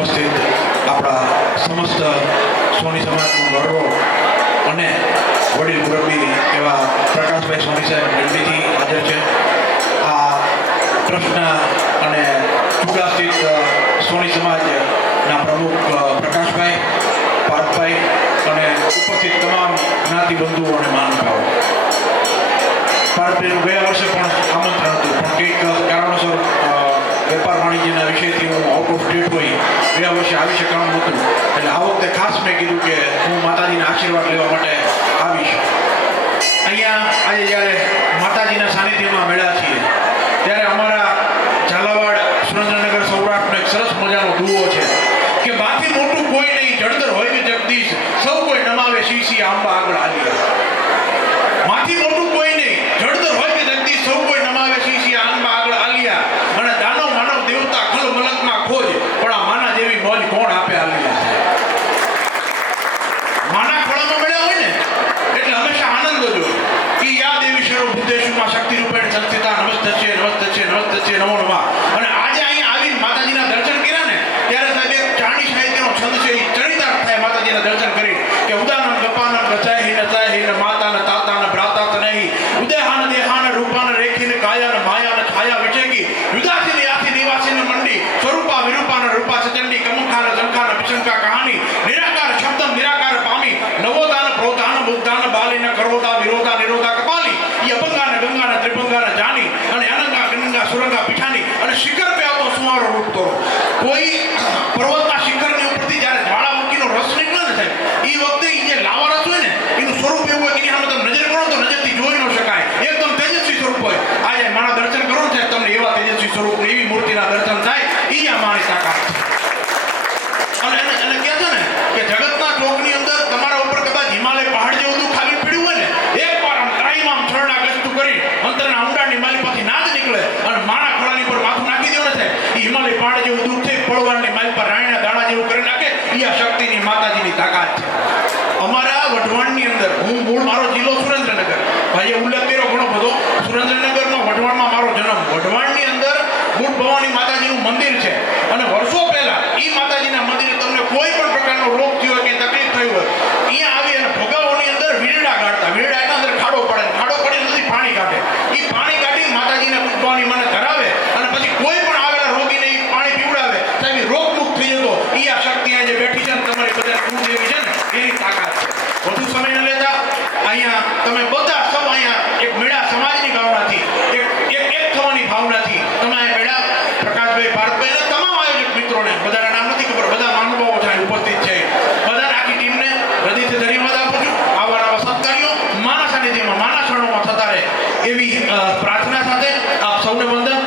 ઉપસ્થિત આપણા સમસ્ત સોની સમાજનું ગૌરવ અને વડીલ મુરબ્બી એવા પ્રકાશભાઈ સોની સાહેબ દિલ્હીથી હાજર છે. આ ટ્રસ્ટના અને ચુડા સ્થિત સોની સમાજના પ્રમુખ પ્રકાશભાઈ, પાર્થભાઈ અને ઉપસ્થિત તમામ જ્ઞાતિ બંધુઓ અને મહાનુભાવો. પાર્થભાઈનું ગયા વર્ષે પણ આમંત્રણ હતું, પણ કંઈક કારણોસર વેપાર વાણિજ્યના વિષયથી હું આઉટ ઓફ સ્ટેટ હોય ગયા વર્ષે આવી શકવાનું નહોતું. એટલે આ વખતે ખાસ મેં કીધું કે હું માતાજીના આશીર્વાદ લેવા માટે આવીશ. અહીંયા આજે જ્યારે માતાજીના સાનિધ્યમાં મળ્યા છીએ ત્યારે અમારા ઝાલાવાડ સુરેન્દ્રનગર સૌરાષ્ટ્રનો એક સરસ મજાનો દુઓ છે કે બાથી મોટું કોઈ નહીં, જળધર હોય કે જગદીશ, સૌ કોઈ નમાવે શીશી આંબા આગળ આલિયા. માથી મોટું કોઈ નહીં, જળધર હોય કે જગદીશ, સૌ કોઈ નમાવે શીશી આંબા આગળ આલિયા. અને દાનવ માનવ દેવતા ખલ મલકમાં ખોજ, પણ આ માના જેવી મોજ કોણ આપે આલિયા. માના ખોળામાં મળ્યા હોય ને એટલે હંમેશા આનંદ જ હોય. ઈ યા દેવી શરો બુદ્ધેશુમાં શક્તિ રૂપેણ સંસ્થિતા નમસ્તસ્ય નમસ્તસ્ય નમસ્તસ્ય નમો નમઃ. અને આજે અહીંયા આવીને માતાજીના દર્શન કર્યા ને ત્યારે સાહેબ એક ચાણી સાહિત્યનો છંદ છે, એ ચરિતાર્થ થાય માતાજીના દર્શન કરી કે ઉદાનમ ગપાનમ ગચાહી નચાહી ન માતાન તાતાન ભ્રાતા તનહી ઉદેહાન દેહાન રૂપાન રેખીન કાયાન માયાન છાયા વિચેકી યુદાસીન યાસી નિવાસીન મંડી સ્વરૂપા વિરૂપાન રૂપા ચંડી કમુખાન જંખાન વિશંકા કહાની નિરાકાર શબ્દમ નિરાકાર પામી નવોદાન પ્રોધાન બુદ્ધાન બાલીન કરોદા વિરોધા નિરોધા કપાલી ઈ અભંગાન ગંગાન ત્રિભંગાન જાની અને અનંગા ગંગા સુરંગા પીઠાની અને શિખર પે આવતો સુમારો રૂપ તો કોઈ પર્વતના શિખરની ઉપરથી જ્યારે જ્વાળામુખીનો રસ નીકળે ને સાહેબ, એ વખતે ઈ જે લાવા રસ હોય ને એનું સ્વરૂપ એવું હોય કે એની સામે તમે નજર કરો તો નજરથી જોઈ ન શકાય, એકદમ તેજસ્વી સ્વરૂપ હોય. આજે મારા દર્શન કરો ને તમને એવા તેજસ્વી સ્વરૂપ એવી મૂર્તિના દર્શન થાય, ઈ આ મારી તાકાત છે. અને કહે છે ને કે જગતના ચોકની અંદર તમારા ઉપર કદાચ હિમાલય પહાડ જેવું દુઃખ ખાલી પીડ્યું હોય ને, એકવાર આમ ત્રાઈમાં છરણા ગસ્તું કરી અંતરના ઊંડાણની માલી પાછી ના જ નીકળે અને મારા ખોળાની પર માથું નાખી દેવું ને એ હિમાલય પહાડ જેવું દુઃખ છે પડવારની માલી પર રાયણા દાણા જેવું કરી નાખે. એ આ શક્તિની માતાજીની તાકાત છે. અમારા વઢવાણની અંદર, હું મૂળ મારો જિલ્લો સુરેન્દ્રનગર, ભાઈએ ઉલ્લેખ કર્યો ઘણો બધો, સુરેન્દ્રનગરનો વઢવાણમાં મારો જન્મ. વઢવાણની અંદર બુટ ભવાની માતાજીનું મંદિર છે અને વર્ષો પહેલા એ માતાજીના મંદિરે તમને કોઈ પણ પ્રકારનો રોગ થયો હોય કે તકલીફ થઈ હોય, અહીંયા આવી અને ભોગાવોની અંદર વીરડા ગાળતા, વીરડા એના અંદર ખાડો પડે, ખાડો પડી નથી પાણી કાઢે, એ પાણી કાઢી માતાજીને બુટ ભવાની મને ધરાવે અને પછી કોઈ પણ આવેલા રોગીને એ પાણી પીવડાવે, સાહેબ રોગ મુક્ત થઈ જતો. એ આ શક્તિ જે બેઠી છે ને તમારી બધા કુળ જેવી છે ને એની તાકાત છે. વધુ સમય ન લેતા અહીંયા તમે બધા સૌ અહીંયા એક મેળા સમાજની ભાવનાથી એક થવાની ભાવનાથી તમે અહીંયા મેળા પ્રકાશભાઈ, ભારતભાઈ અને તમામ આયોજક મિત્રોને, બધાના નામ નથી ખબર, બધા મહાનુભાવો છે ઉપસ્થિત છે, બધાને આખી ટીમને હૃદયથી ધન્યવાદ આપું છું. આવા નવા સત્કાર્યો માના સાનિધ્યમાં માના શરણોમાં થતા રહે એવી પ્રાર્થના સાથે આપ સૌને વંદન.